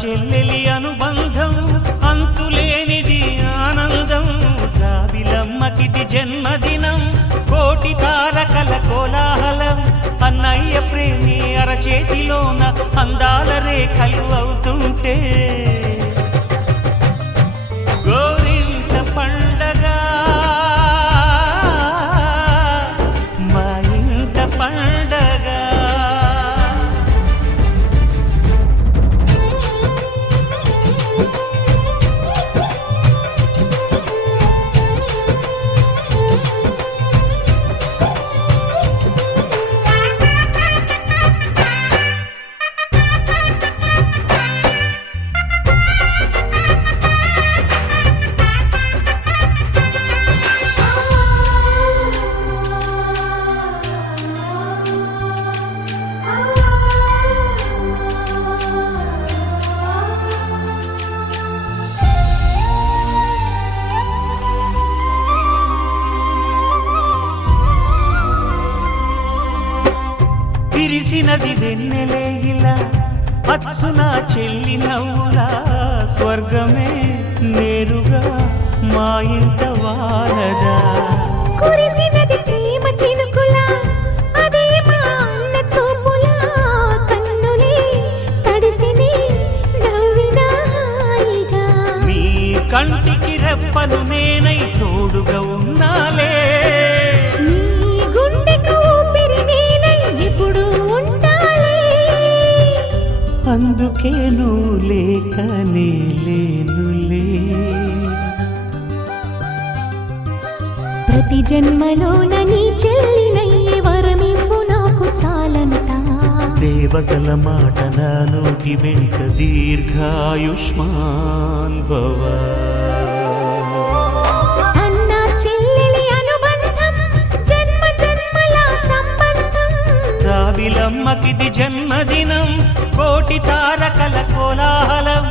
చెల్లెలి అనుబంధం అంతులేనిది ఆనందం జాబిలమ్మకిది జన్మదినం కోటి తారకల కోలాహలం అన్నయ్య ప్రేమి అరచేతిలోన అందాల రేఖలు అవుతుంటే గోరింట పండగ మా ఇంట పండగ విరిసినది వెన్నెలే ఇలా అచ్చున చెల్లి నవ్వులా స్వర్గమే నేరుగా మా ఇంట వారదా కురిసినది ప్రేమ చినుకులా అదే మా అన్న చూపులా కన్నులే తడిసిని నవ్వినా హాయిగా నీ కంటికి రెప్పను నేనై తోడుగా ఉన్నాలే నీ గుండెకు ఊపిరి నేనై ఎప్పుడు ఉంటాలే అందుకే నువ్వు లేకనే లేనులే ప్రతి జన్మలోన నీ చెల్లినయ్యే వరమివ్వు నాకు చాలంట దేవతల మాట నా నోటి వెంట దీర్ఘాయుష్మాన్ భవ అన్న చెల్లెలి అనుబంధం జన్మ జన్మల సంబంధం జాబిలమ్మకిది జన్మదినం కోటి తారకల కోలాహలం